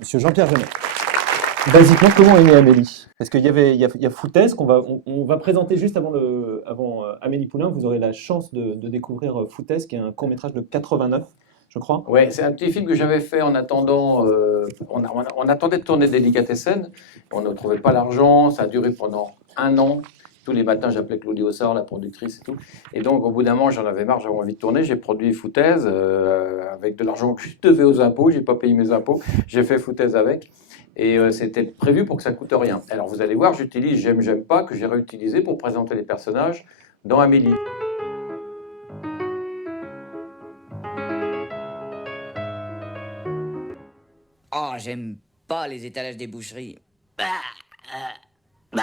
Monsieur Jean-Pierre Jeunet. Basiquement, comment est née Amélie? Parce qu'il y a Foutaise on va présenter juste avant Amélie Poulain. Vous aurez la chance de découvrir Foutaise, qui est un court-métrage de 89, je crois. Ouais, c'est un petit film que j'avais fait en attendant. On attendait de tourner Délicatessen. On ne trouvait pas l'argent. Ça a duré pendant un an. Tous les matins, j'appelais Claudie Ossard, la productrice et tout. Et donc, au bout d'un moment, j'en avais marre, j'avais envie de tourner. J'ai produit Foutaise avec de l'argent que je devais aux impôts. J'ai pas payé mes impôts. J'ai fait Foutaise avec. Et c'était prévu pour que ça coûte rien. Alors, vous allez voir, j'utilise J'aime, j'aime pas, que j'ai réutilisé pour présenter les personnages dans Amélie. Oh, j'aime pas les étalages des boucheries. Bah, bah.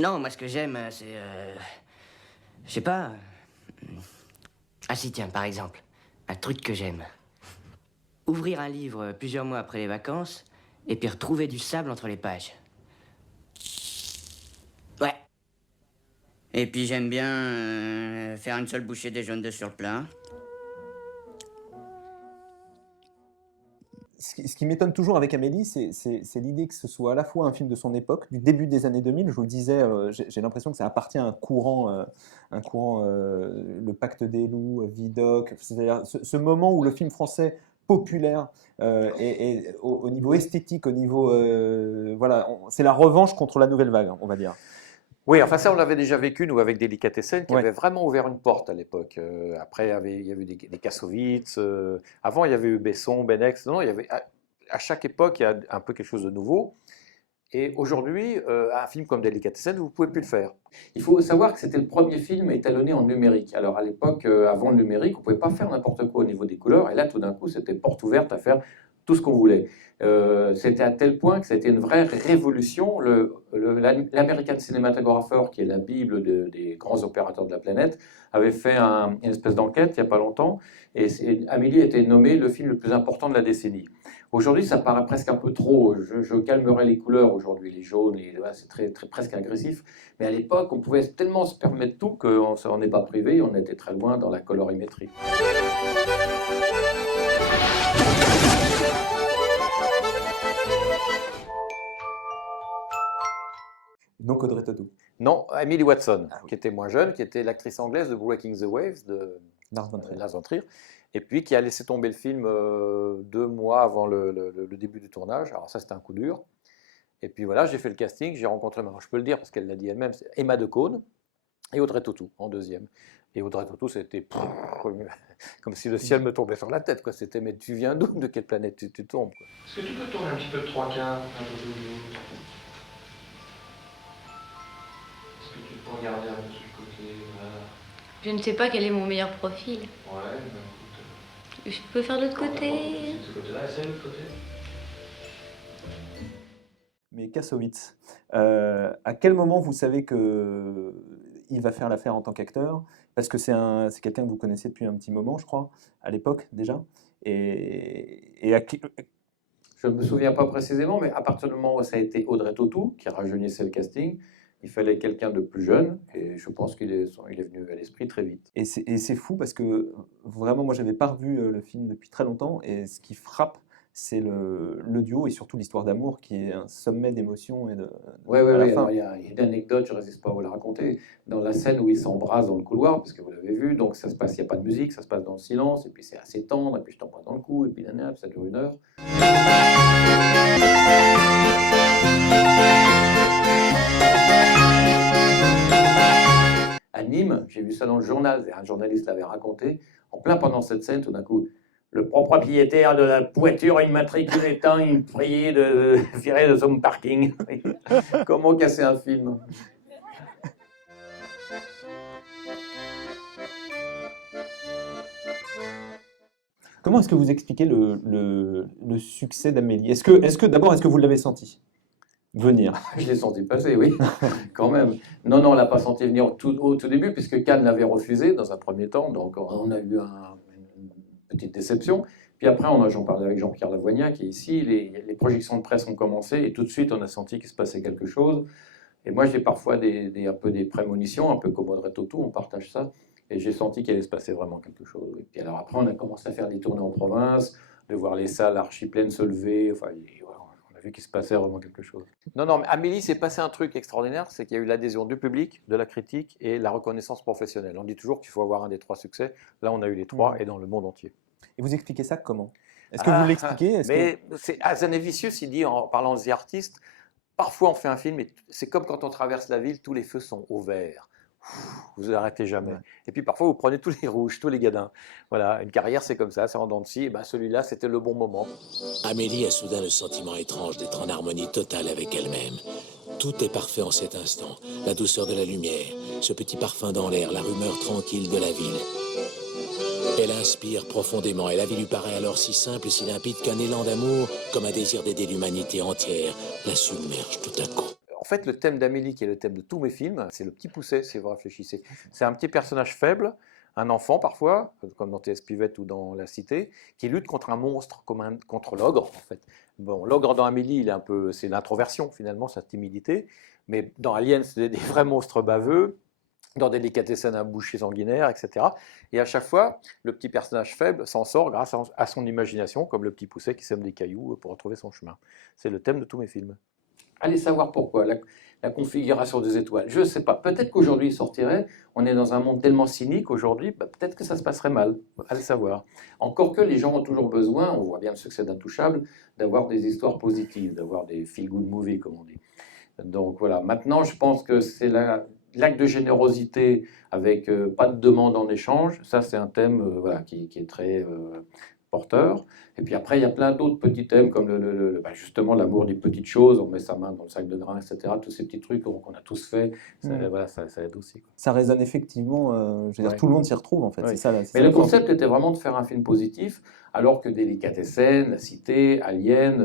Non, moi, ce que j'aime, c'est... je sais pas... Ah si, tiens, par exemple, un truc que j'aime. Ouvrir un livre plusieurs mois après les vacances, et puis retrouver du sable entre les pages. Ouais. Et puis j'aime bien faire une seule bouchée des jaunes d'œufs sur le plat. Ce qui m'étonne toujours avec Amélie, c'est l'idée que ce soit à la fois un film de son époque, du début des années 2000. Je vous le disais, j'ai l'impression que ça appartient à un courant, le Pacte des loups, Vidocq, c'est-à-dire ce moment où le film français populaire et au niveau esthétique, au niveau, voilà, c'est la revanche contre la nouvelle vague, on va dire. Oui, enfin ça, on l'avait déjà vécu, nous, avec Délicatessen, qui Ouais. avait vraiment ouvert une porte à l'époque. Après, il y avait des Kassovitz. Avant, il y avait eu Besson, Benex. Non, il y avait, à chaque époque, il y a un peu quelque chose de nouveau. Et aujourd'hui, un film comme Délicatessen, vous ne pouvez plus le faire. Il faut savoir que c'était le premier film étalonné en numérique. Alors à l'époque, avant le numérique, on ne pouvait pas faire n'importe quoi au niveau des couleurs. Et là, tout d'un coup, c'était porte ouverte à faire tout ce qu'on voulait. C'était à tel point que c'était une vraie révolution. L'American Cinematographer, qui est la Bible des grands opérateurs de la planète, avait fait une espèce d'enquête il n'y a pas longtemps. Et Amélie a été nommé le film le plus important de la décennie. Aujourd'hui, ça paraît presque un peu trop. Je calmerais les couleurs aujourd'hui, les jaunes, c'est presque agressif. Mais à l'époque, on pouvait tellement se permettre tout qu'on s'en est pas privé. On était très loin dans la colorimétrie. Donc Audrey Tautou, Non, Emily Watson, qui était moins jeune, qui était l'actrice anglaise de Breaking the Waves de Lars von Trier. Lars von Trier, et puis qui a laissé tomber le film 2 mois avant le début du tournage. Alors ça, c'était un coup dur. Et puis voilà, j'ai fait le casting, j'ai rencontré, maintenant je peux le dire parce qu'elle l'a dit elle-même, c'est Emma Decaune et Audrey Tautou en deuxième. Et Audrey Tautou, c'était comme si le ciel me tombait sur la tête, quoi. C'était, mais tu viens d'où? De quelle planète tu tombes, quoi. Est-ce que tu peux tourner un petit peu de trois quarts, un peu plus haut? Est-ce que tu peux regarder un peu sur le côté? Voilà. Je ne sais pas quel est mon meilleur profil. Ouais, ben écoute. Je peux faire de l'autre côté. De ce côté-là, essaye de l'autre côté. Mais Kassovitz, à quel moment vous savez que il va faire l'affaire en tant qu'acteur? Parce que c'est quelqu'un que vous connaissez depuis un petit moment, je crois, à l'époque déjà. Et Je ne me souviens pas précisément, mais à partir du moment où ça a été Audrey Tautou qui rajeunissait le casting, il fallait quelqu'un de plus jeune, et je pense qu'il est venu à l'esprit très vite. c'est fou parce que vraiment, moi, j'avais pas revu le film depuis très longtemps. Et ce qui frappe, c'est le duo et surtout l'histoire d'amour qui est un sommet d'émotion et Oui, à la fin. alors il y a une anecdote, je ne résiste pas à vous la raconter, dans la scène où ils s'embrassent dans le couloir, parce que vous l'avez vu, donc ça se passe, il n'y a pas de musique, ça se passe dans le silence, et puis c'est assez tendre, et puis je t'embrasse dans le cou, et puis nanana, puis ça dure 1 heure. À Nîmes, j'ai vu ça dans le journal, un journaliste l'avait raconté, en plein pendant cette scène, tout d'un coup, le propriétaire de la voiture immatriculée étant, il me priait de virer de son parking. Comment casser un film? Comment est-ce que vous expliquez le succès d'Amélie? Est-ce que vous l'avez senti venir? Je l'ai senti passer, oui, quand même. Non, on ne l'a pas senti venir au tout début, puisque Cannes l'avait refusé dans un premier temps, donc on a eu une petite déception. Puis après, j'en parlais avec Jean-Pierre Lavoignat, qui est ici, les projections de presse ont commencé, et tout de suite, on a senti qu'il se passait quelque chose. Et moi, j'ai parfois un peu des prémonitions, un peu comme Audrey Tautou, on partage ça, et j'ai senti qu'il allait se passer vraiment quelque chose. Et puis alors après, on a commencé à faire des tournées en province, de voir les salles archi pleines se lever. Enfin, voilà, on a vu qu'il se passait vraiment quelque chose. Non, non, mais Amélie, s'est passé un truc extraordinaire, c'est qu'il y a eu l'adhésion du public, de la critique et la reconnaissance professionnelle. On dit toujours qu'il faut avoir un des 3 succès. Là, on a eu les 3 et dans le monde entier. Et vous expliquez ça comment? Est-ce que vous l'expliquez? Mais Hazanavicius, il dit en parlant des artistes, parfois on fait un film et c'est comme quand on traverse la ville, tous les feux sont au vert. Vous n'arrêtez jamais. Ouais. Et puis parfois vous prenez tous les rouges, tous les gadins. Voilà, une carrière c'est comme ça, c'est en dents de scie. Et ben celui-là c'était le bon moment. Amélie a soudain le sentiment étrange d'être en harmonie totale avec elle-même. Tout est parfait en cet instant. La douceur de la lumière, ce petit parfum dans l'air, la rumeur tranquille de la ville. Elle inspire profondément et la vie lui paraît alors si simple et si limpide qu'un élan d'amour, comme un désir d'aider l'humanité entière, la submerge tout à coup. En fait, le thème d'Amélie, qui est le thème de tous mes films, c'est le petit Pousset, si vous réfléchissez. C'est un petit personnage faible, un enfant parfois, comme dans T.S. Pivette ou dans La Cité, qui lutte contre un monstre, contre l'ogre, en fait. Bon, l'ogre dans Amélie, c'est l'introversion, finalement, sa timidité. Mais dans Alien, c'est des vrais monstres baveux. Dans Délicatessen, un boucher sanguinaire, etc. Et à chaque fois, le petit personnage faible s'en sort grâce à son imagination, comme le petit Pousset qui sème des cailloux pour retrouver son chemin. C'est le thème de tous mes films. Allez savoir pourquoi, la configuration des étoiles. Je ne sais pas, peut-être qu'aujourd'hui il sortirait, on est dans un monde tellement cynique aujourd'hui, peut-être que ça se passerait mal, allez savoir. Encore que les gens ont toujours besoin, on voit bien le succès d'Intouchable, d'avoir des histoires positives, d'avoir des feel-good movies, comme on dit. Donc voilà, maintenant je pense que c'est l'acte de générosité avec pas de demande en échange, ça c'est un thème voilà, qui est très porteur. Et puis après, il y a plein d'autres petits thèmes comme justement l'amour des petites choses, on met sa main dans le sac de grains, etc. Tous ces petits trucs qu'on a tous fait, voilà, ça aide aussi. Quoi. Ça résonne effectivement, je veux dire, tout le monde s'y retrouve en fait. Ouais. C'est ça, Mais le concept était vraiment de faire un film positif, alors que Délicatessen, La Cité, Alien,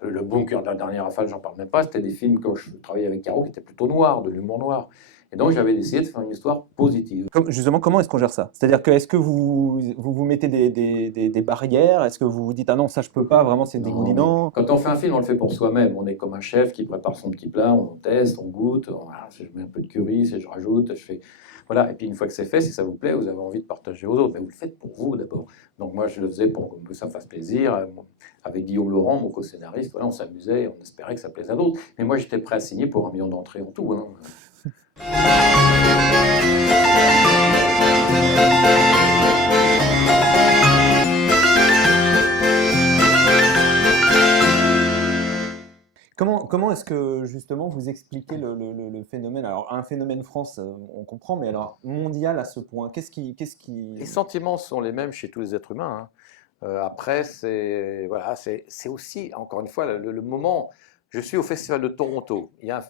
Le Bunker de la dernière rafale, j'en parle même pas, c'était des films, quand je travaillais avec Caro, qui étaient plutôt noirs, de l'humour noir. Et donc j'avais décidé de faire une histoire positive. Justement, comment est-ce qu'on gère ça? C'est-à-dire que est-ce que vous mettez des barrières? Est-ce que vous vous dites ah non, ça je peux pas, vraiment c'est dégoulinant? Quand on fait un film, on le fait pour soi-même. On est comme un chef qui prépare son petit plat, on teste, on goûte, je mets un peu de curry, si je rajoute, je fais... Voilà, et puis une fois que c'est fait, si ça vous plaît, vous avez envie de partager aux autres, mais vous le faites pour vous d'abord. Donc moi je le faisais pour que ça me fasse plaisir. Avec Guillaume Laurent, mon co-scénariste, voilà, on s'amusait, on espérait que ça plaise à d'autres. Mais moi j'étais prêt à signer pour 1 million d'entrées en tout. Hein. Comment est-ce que justement vous expliquez le phénomène? Alors un phénomène France, on comprend, mais alors mondial à ce point, qu'est-ce qui... Les sentiments sont les mêmes chez tous les êtres humains. Hein. Après, c'est aussi, encore une fois, le moment... Je suis au Festival de Toronto. Il y a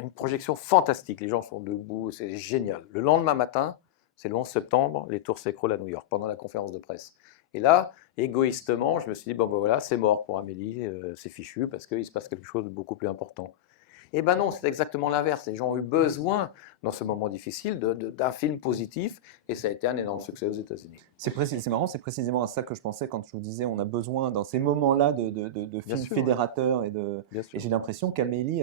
une projection fantastique. Les gens sont debout, c'est génial. Le lendemain matin, c'est le 11 septembre, les tours s'écroulent à New York pendant la conférence de presse. Et là, égoïstement, je me suis dit, bon ben voilà, c'est mort pour Amélie, c'est fichu, parce qu'il se passe quelque chose de beaucoup plus important. Eh ben non, c'est exactement l'inverse. Les gens ont eu besoin, dans ce moment difficile, d'un film positif, et ça a été un énorme succès aux États-Unis. C'est marrant, c'est précisément à ça que je pensais quand je vous disais on a besoin, dans ces moments-là, de films sûr, fédérateurs. Et j'ai l'impression qu'Amélie,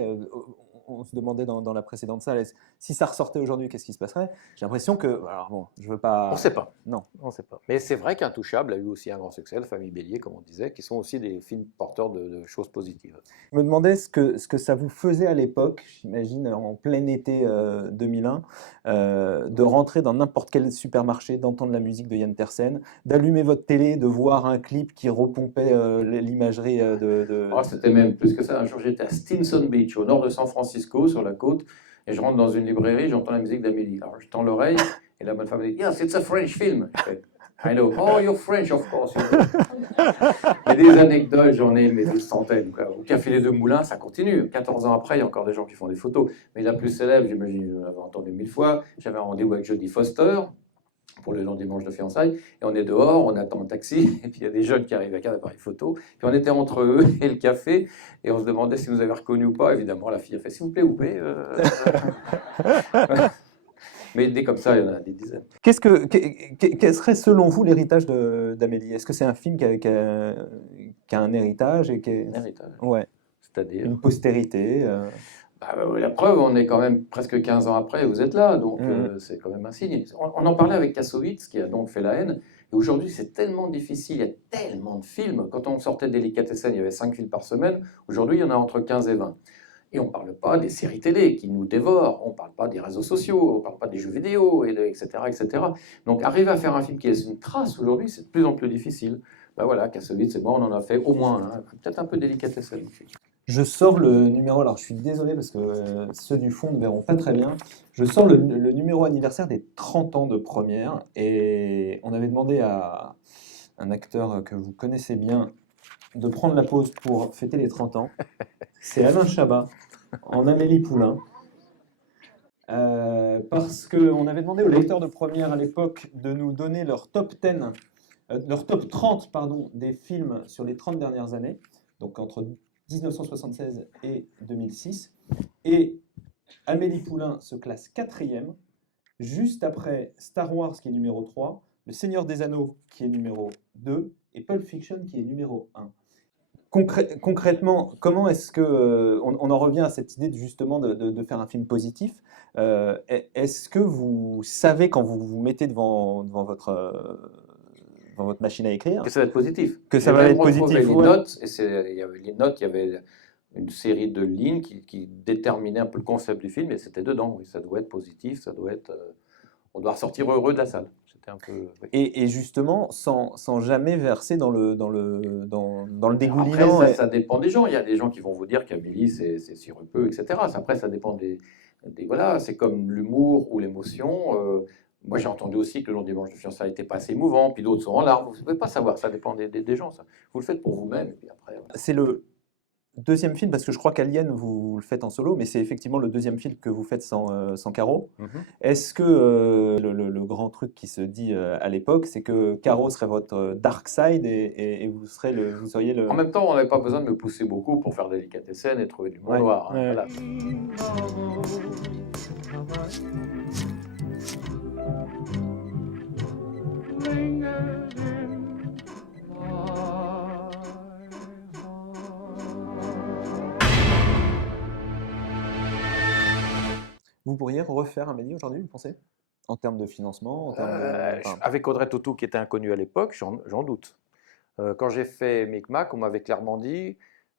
on se demandait dans la précédente salle, si ça ressortait aujourd'hui, qu'est-ce qui se passerait? J'ai l'impression que... Alors bon, je veux pas... On ne sait pas. Non. On sait pas. Mais c'est vrai qu'Intouchable a eu aussi un grand succès, La Famille Bélier, comme on disait, qui sont aussi des films porteurs de choses positives. Je me demandais ce que ça vous faisait à l'époque, j'imagine en plein été 2001, de rentrer dans n'importe quel supermarché, d'entendre la musique de Yann Tiersen, d'allumer votre télé, de voir un clip qui repompait l'imagerie Oh, c'était même plus que ça. Un jour, j'étais à Stinson Beach, au nord de San Francisco, sur la côte, et je rentre dans une librairie, j'entends la musique d'Amélie. Alors, je tends l'oreille, et la bonne femme dit « Yes, it's a French film ». Je fais « I know. Oh, you're French, of course. » Et des anecdotes, j'en ai mais des centaines. Quoi. Au Café Les Deux Moulins, ça continue. 14 ans après, il y a encore des gens qui font des photos. Mais la plus célèbre, j'imagine, je l'avais entendu 1000 fois, j'avais un rendez-vous avec Jodie Foster pour le long dimanche de fiançailles, et on est dehors, on attend un taxi, et puis il y a des jeunes qui arrivent avec un appareil photo, puis on était entre eux et le café, et on se demandait si nous avaient reconnus ou pas. Évidemment, la fille a fait « S'il vous plaît, vous pouvez Mais des comme ça, il y en a des dizaines. Quel serait selon vous l'héritage d'Amélie? Est-ce que c'est un film qui a un héritage et Un héritage. Ouais. C'est-à-dire Une postérité la preuve, on est quand même presque 15 ans après, vous êtes là, donc c'est quand même un signe. On en parlait avec Kassovitz, qui a donc fait La Haine, Et aujourd'hui, c'est tellement difficile, il y a tellement de films. Quand on sortait Délicatessen, il y avait 5 films par semaine. Aujourd'hui, il y en a entre 15 et 20. Et on ne parle pas des séries télé qui nous dévorent, on ne parle pas des réseaux sociaux, on ne parle pas des jeux vidéo, etc., etc. Donc arriver à faire un film qui laisse une trace aujourd'hui, c'est de plus en plus difficile. Ben voilà, Kassovitz, c'est bon, on en a fait au moins un, peut-être un peu Délicatessen aussi. Je sors le numéro, alors je suis désolé parce que ceux du fond ne verront pas très bien. Je sors le numéro anniversaire des 30 ans de première et on avait demandé à un acteur que vous connaissez bien de prendre la pause pour fêter les 30 ans. C'est Alain Chabat en Amélie Poulain. Parce qu'on avait demandé aux lecteurs de première à l'époque de nous donner leur top 10, leur top 30 pardon, des films sur les 30 dernières années, donc entre 1976 et 2006. Et Amélie Poulain se classe 4e, juste après Star Wars qui est numéro 3, Le Seigneur des Anneaux qui est numéro 2 et Pulp Fiction qui est numéro 1. Concrètement, comment est-ce que on en revient à cette idée justement de faire un film positif? Est-ce que vous savez quand vous vous mettez devant votre machine à écrire Que ça va être positif. que ça va être positif? Les Ouais. notes, il y avait les notes, il y avait une série de lignes qui déterminaient un peu le concept du film, et c'était dedans. Oui, ça doit être positif, ça doit être. On doit ressortir heureux de la salle. C'était un peu. Oui. Et justement, sans jamais verser dans le Après, dégoulinant. ça dépend des gens. Il y a des gens qui vont vous dire qu'Amélie, c'est sirupeux, etc. Après, ça dépend voilà, c'est comme l'humour ou l'émotion. Moi, j'ai entendu aussi que le long dimanche de fiançailles n'était pas assez émouvant, puis d'autres sont en larmes. Vous ne pouvez pas savoir, ça dépend des gens. Ça. Vous le faites pour vous-même, et puis après. Voilà. C'est le deuxième film, parce que je crois qu'Alien, vous le faites en solo, mais c'est effectivement le deuxième film que vous faites sans Caro. Est-ce que le grand truc qui se dit à l'époque, c'est que Caro serait votre dark side et vous seriez le... En même temps, on n'avait pas besoin de me pousser beaucoup pour faire Délicatessen et trouver du monde Ouais, noir. Hein, ouais. voilà. Vous pourriez refaire Amélie aujourd'hui, vous pensez? En termes de financement, en termes de... enfin, Avec Audrey Tautou, qui était inconnue à l'époque, j'en doute. Quand j'ai fait Micmac, on m'avait clairement dit,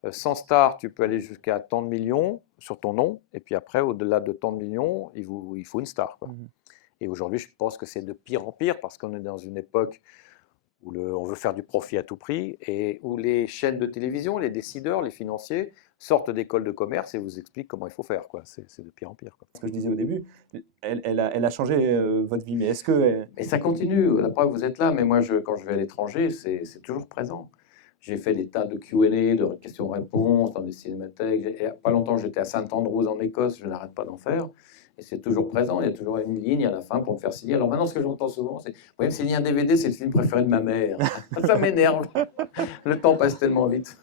sans star, tu peux aller jusqu'à tant de millions sur ton nom, et puis après, au-delà de tant de millions, il faut une star, quoi. Et aujourd'hui, je pense que c'est de pire en pire, parce qu'on est dans une époque où on veut faire du profit à tout prix, et où les chaînes de télévision, les décideurs, les financiers, sortent d'écoles de commerce et vous expliquent comment il faut faire, quoi. C'est de pire en pire, quoi. ce que je disais au début, elle a changé votre vie, mais est-ce que... Et ça continue. La preuve, vous êtes là, mais moi, quand je vais à l'étranger, c'est toujours présent. J'ai fait des tas de Q&A, de questions-réponses dans des cinémathèques. Il n'y a pas longtemps, j'étais à St Andrews en Écosse, je n'arrête pas d'en faire. Et c'est toujours présent, il y a toujours une ligne à la fin pour me faire signer. Alors maintenant, ce que j'entends souvent, c'est « Vous pouvez me signer un DVD, c'est le film préféré de ma mère. » Ça m'énerve. Le temps passe tellement vite.